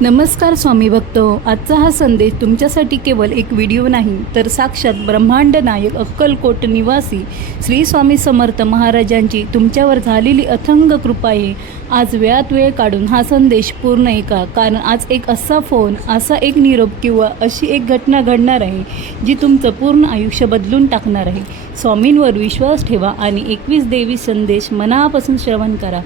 नमस्कार स्वामी भक्त. आजचा हा संदेश तुमच्यासाठी केवळ एक व्हिडिओ नाही तर साक्षात ब्रह्मांड नायक अक्कलकोट निवासी श्री स्वामी समर्थ महाराजांची तुमच्यावर झालेली अथंग कृपा आहे. आज वेळात वेळ काढून हा संदेश पूर्ण ऐका, कारण आज एक असा फोन, असा एक निरोप किंवा अशी एक घटना घडणार आहे जी तुमचं पूर्ण आयुष्य बदलून टाकणार आहे. स्वामींवर विश्वास ठेवा आणि 21 देवी संदेश मनापासून श्रवण करा.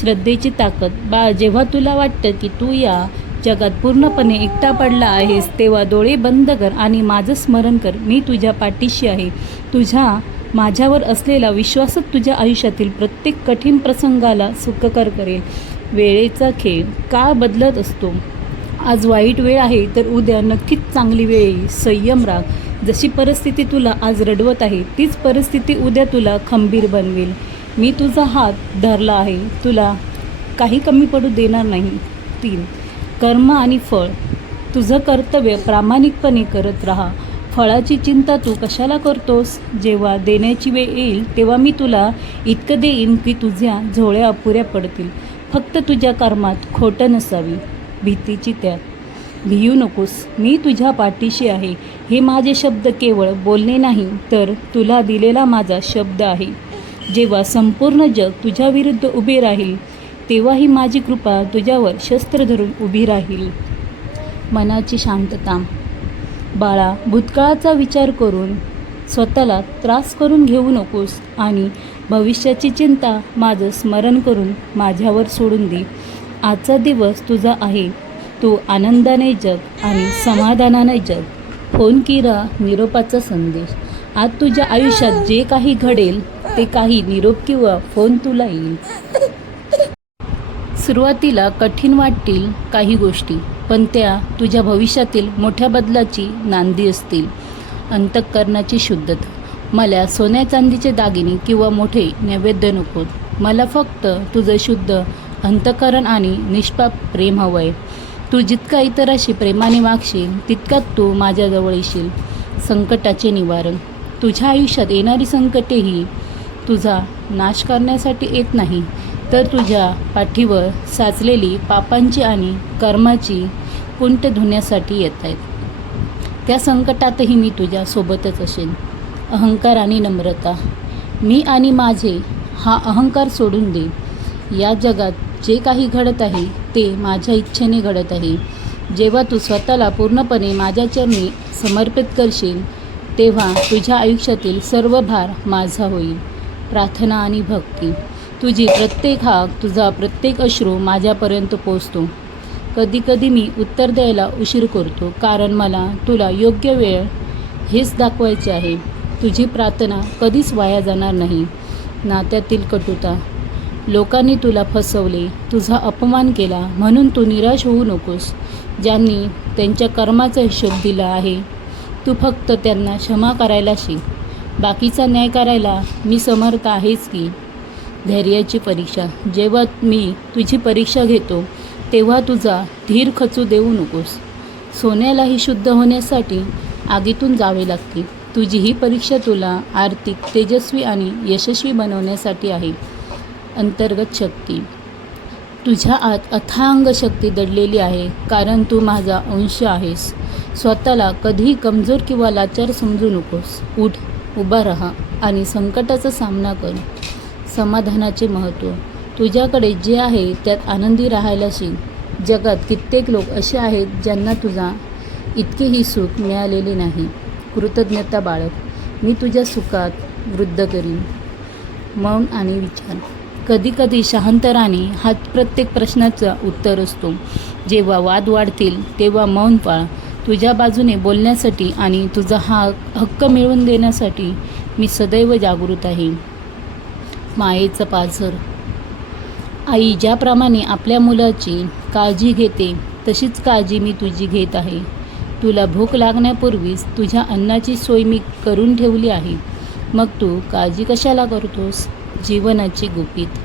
श्रद्धेची ताकद. बाळ, जेव्हा तुला वाटतं की तू या जगात पूर्णपणे एकटा पडला आहेस, तेव्हा डोळे बंद कर आणि माझं स्मरण कर. मी तुझ्या पाठीशी आहे. माझ्यावर असलेला विश्वासच तुझ्या आयुष्यातील प्रत्येक कठीण प्रसंगाला सुखकर करेल. वेळेचा खेळ काळ बदलत असतो. आज वाईट वेळ आहे तर उद्या नक्कीच चांगली वेळ येईल. संयम राख. जशी परिस्थिती तुला आज रडवत आहे तीच परिस्थिती उद्या तुला खंबीर बनवेल. मी तुझा हात धरला आहे, तुला काही कमी पडू देणार नाही. 3. कर्म आणि फळ. तुझं कर्तव्य प्रामाणिकपणे करत राहा. फळाची चिंता तू कशाला करतोस? जेव्हा देण्याची वेळ येईल तेव्हा मी तुला इतकं देईन की तुझ्या झोळ्या अपुऱ्या पडतील. फक्त तुझ्या कर्मात खोटं नसावी. भीतीची त्याग. भिऊ नकोस, मी तुझ्या पाठीशी आहे. हे माझे शब्द केवळ बोलणे नाही तर तुला दिलेला माझा शब्द आहे. जेव्हा संपूर्ण जग तुझ्या विरुद्ध उभे राहील तेव्हा ही माझी कृपा तुझ्यावर शस्त्र धरून उभी राहील. मनाची शांतता. बाळा, भूतकाळाचा विचार करून स्वतःला त्रास करून घेऊ नकोस आणि भविष्याची चिंता माझं स्मरण करून माझ्यावर सोडून दे. आजचा दिवस तुझा आहे. तू आनंदाने जग आणि समाधानाने जग. फोन किरा निरोपाचा संदेश. आज तुझ्या आयुष्यात जे काही घडेल ते काही निरोप किंवा फोन तुला येईल. सुरुवातीला कठीण वाटतील काही गोष्टी, पण त्या तुझ्या भविष्यातील मोठ्या बदलाची नांदी असतील. अंतःकरणाची शुद्धता. मला सोन्या चांदीचे दागिने किंवा मोठे नैवेद्य नकोत. मला फक्त तुझं शुद्ध अंतःकरण आणि निष्पाप प्रेम हवं आहे. तू जितका इतराशी प्रेमाने वागशील तितकाच तू माझ्याजवळ येशील. संकटाचे निवारण. तुझ्या आयुष्यात येणारी संकटे ही तुझा नाश करण्यासाठी येत नाही तर तुझ्या पाठीवर साचलेली पापांची आणि कर्माची पुंट धुण्यासाठी येत आहेत. त्या संकटातही मी तुझ्या सोबतच असेन. अहंकार आणि नम्रता. मी आणि माझे हा अहंकार सोडून दे. या जगात जे काही घडत आहे ते माझ्या इच्छेने घडत आहे. जेव्हा तू स्वतःला पूर्णपणे माझ्या चरणी समर्पित करशील तेव्हा तुझ्या आयुष्यातील सर्व भार माझा होईल. प्रार्थना आणि भक्ती. तुझी प्रत्येक हाक, तुझा प्रत्येक अश्रू माझ्यापर्यंत पोचतो. कधीकधी मी उत्तर द्यायला उशीर करतो कारण मला तुला योग्य वेळ हेच दाखवायचे आहे. तुझी प्रार्थना कधीच वाया जाणार नाही. नात्यातील कटुता. लोकांनी तुला फसवले, तुझा अपमान केला म्हणून तू निराश होऊ नकोस. ज्यांनी त्यांच्या कर्माचा हिशोब दिला आहे तू फक्त त्यांना क्षमा करायला शिक. बाकीचा न्याय करायला मी समर्थ आहेच की. धैर्याची परीक्षा. जेव्हा मी तुझी परीक्षा घेतो तेव्हा तुझा धीर खचू देऊ नकोस. सोन्यालाही शुद्ध होण्यासाठी आगीतून जावे लागते. तुझी ही परीक्षा तुला आर्थिक, तेजस्वी आणि यशस्वी बनवण्यासाठी आहे. अंतर्गत शक्ती. तुझ्या आत अथांग शक्ती दडलेली आहे कारण तू माझा अंश आहेस. स्वतःला कधीही कमजोर किंवा लाचार समजू नकोस. उठ, उभा राहा आणि संकटाचा सामना कर. समाधानाचे महत्त्व. तुझ्याकडे जे आहे त्यात आनंदी राहायला शिक. जगात कित्येक लोक असे आहेत ज्यांना तुझा इतकेही सुख मिळालेले नाही. कृतज्ञता बाळग. मी तुझ्या सुखात वृद्ध करीन. मौन आणि विचार. कधीकधी शांत राहणे हाच प्रत्येक प्रश्नाचा उत्तर असतो. जेव्हा वाद वाढतील तेव्हा मौन पाळ. तुझ्या बाजूने बोलण्यासाठी आणि तुझा हक्क मिळवून देण्यासाठी मी सदैव जागृत आहे. मायेचं पाझर. आई ज्याप्रमाणे आपल्या मुलाची काळजी घेते तशीच काळजी मी तुझी घेत आहे. तुला भूक लागण्यापूर्वीच तुझ्या अन्नाची सोय मी करून ठेवली आहे. मग तू काळजी कशाला करतोस? जीवनाची गुपित.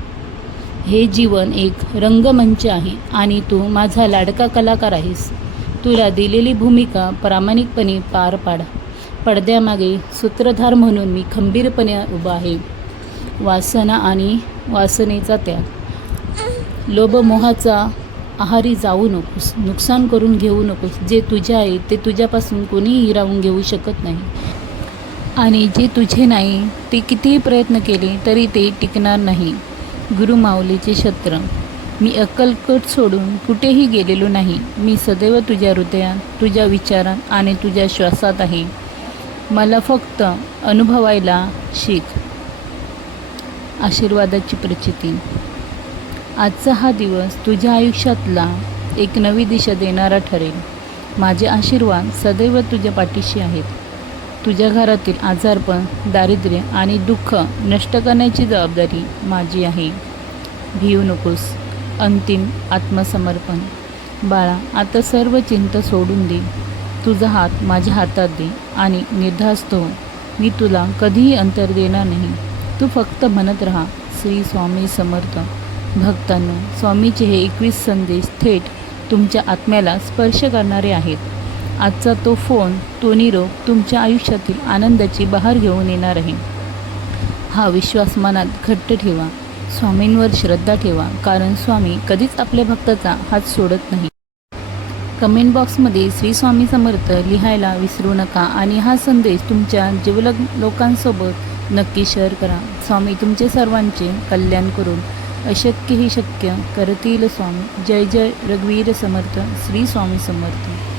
हे जीवन एक रंगमंच आहे आणि तू माझा लाडका कलाकार आहेस. तुला दिलेली भूमिका प्रामाणिकपणे पार पाड. पडद्यामागे सूत्रधार म्हणून मी खंबीरपणे उभा आहे. वासना आणि वासनेचा त्याग. लोभमोहाचा आहारी जाऊ नकोस, नुकसान करून घेऊ नकोस. जे तुझे आहे ते तुझ्यापासून कोणीही हिरावून घेऊ शकत नाही. आणि जे तुझे नाही ते कितीही प्रयत्न केले तरी ते टिकणार नाही. गुरु माऊलीचे छत्र. मी अक्कलकोट सोडून कुठेही गेलेलो नाही. मी सदैव तुझ्या हृदयात, तुझ्या विचारात आणि तुझ्या श्वासात आहे. मला फक्त अनुभवायला शिक. आशीर्वादाची प्रचिती. आजचा हा दिवस तुझ्या आयुष्यातला एक नवी दिशा देणारा ठरेल. माझे आशीर्वाद सदैव तुझ्या पाठीशी आहेत. तुझ्या घरातील आजारपण, दारिद्र्य आणि दुःख नष्ट करण्याची जबाबदारी माझी आहे. भिवू नकोस. अंतिम आत्मसमर्पण. बाळा, आता सर्व चिंता सोडून दे. तुझा हात माझ्या हातात दे आणि निर्धास्त हो. मी तुला कधीही अंतर देणार नाही. तू फक्त म्हणत राहा, श्री स्वामी समर्थ. भक्तांनो, स्वामीचे हे 21 संदेश थेट तुमच्या आत्म्याला स्पर्श करणारे आहेत. आजचा तो फोन, तो निरोप तुमच्या आयुष्यातील आनंदाची बहार घेऊन येणार आहे. हा विश्वास मनात घट्ट ठेवा. स्वामींवर श्रद्धा ठेवा, कारण स्वामी कधीच आपल्या भक्ताचा हात सोडत नाही. कमेंट बॉक्समध्ये श्री स्वामी समर्थ लिहायला विसरू नका आणि हा संदेश तुमच्या जिवलग लोकांसोबत नक्की शेअर करा. स्वामी तुमचे सर्वांचे कल्याण करून अशक्य ही शक्य करतील स्वामी. जय जय रघुवीर समर्थ. श्री स्वामी समर्थ.